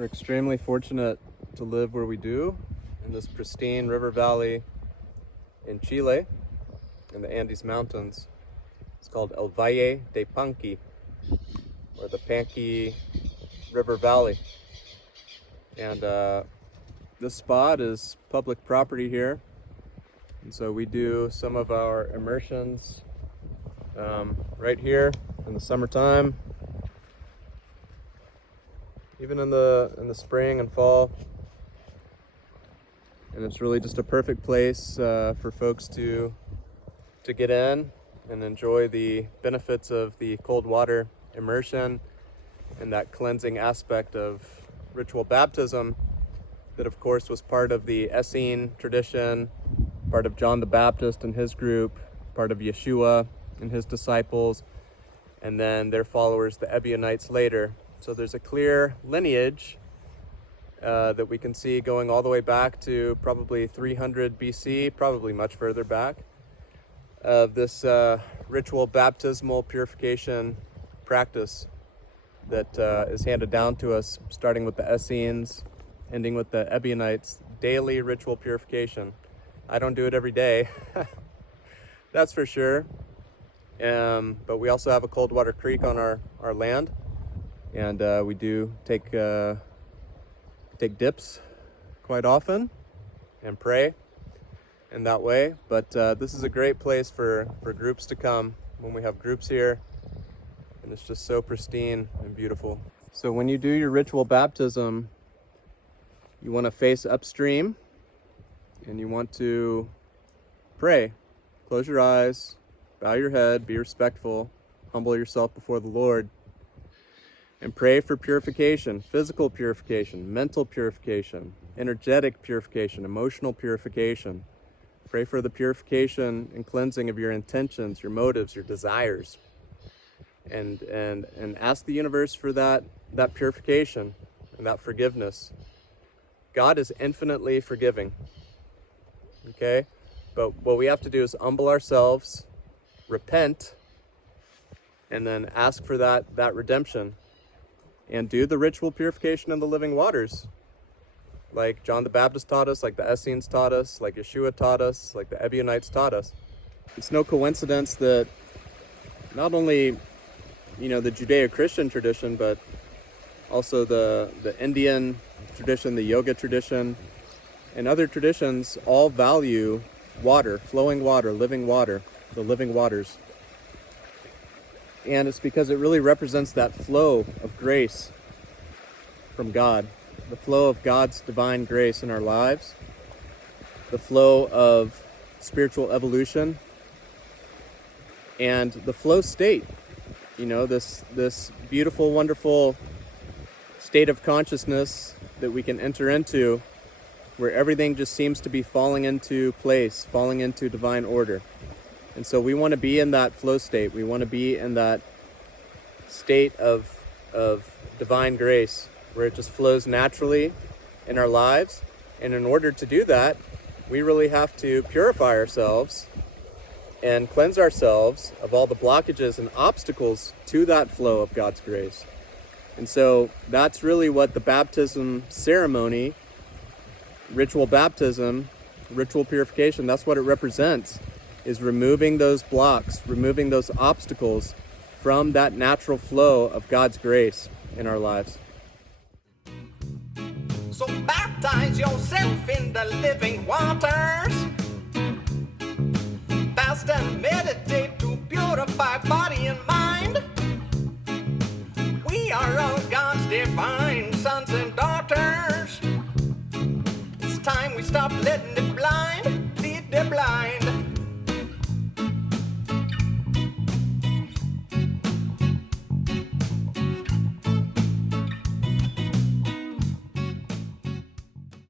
We're extremely fortunate to live where we do, in this pristine river valley in Chile, in the Andes Mountains. It's called El Valle de Panqui, or the Panqui River Valley. And this spot is public property here. And so we do some of our immersions right here in the summertime, even in the spring and fall. And it's really just a perfect place for folks to get in and enjoy the benefits of the cold water immersion and that cleansing aspect of ritual baptism that of course was part of the Essene tradition, part of John the Baptist and his group, part of Yeshua and his disciples, and then their followers, the Ebionites, later. So there's a clear lineage that we can see going all the way back to probably 300 BC, probably much further back, of this ritual baptismal purification practice that is handed down to us, starting with the Essenes, ending with the Ebionites. Daily ritual purification. I don't do it every day, that's for sure. But we also have a cold water creek on our land, and we do take dips quite often and pray in that way. But this is a great place for groups to come when we have groups here, and it's just so pristine and beautiful. So when you do your ritual baptism, you want to face upstream and you want to pray. Close your eyes, bow your head, be respectful, humble yourself before the Lord, and pray for purification, physical purification, mental purification, energetic purification, emotional purification. Pray for the purification and cleansing of your intentions, your motives, your desires. And ask the universe for that purification and that forgiveness. God is infinitely forgiving. Okay? But what we have to do is humble ourselves, repent, and then ask for that redemption. And do the ritual purification in the living waters, like John the Baptist taught us, like the Essenes taught us, like Yeshua taught us, like the Ebionites taught us. It's no coincidence that not only, the Judeo-Christian tradition, but also the Indian tradition, the yoga tradition, and other traditions all value water, flowing water, living water, the living waters. And it's because it really represents that flow of grace from God, the flow of God's divine grace in our lives, the flow of spiritual evolution, and the flow state, this beautiful, wonderful state of consciousness that we can enter into, where everything just seems to be falling into place, falling into divine order. And so we want to be in that flow state. We want to be in that state of divine grace, where it just flows naturally in our lives. And in order to do that, we really have to purify ourselves and cleanse ourselves of all the blockages and obstacles to that flow of God's grace. And so that's really what the baptism ceremony, ritual baptism, ritual purification, that's what it represents, is removing those blocks, removing those obstacles from that natural flow of God's grace in our lives. So baptize yourself in the living waters. Fast and meditate to purify body.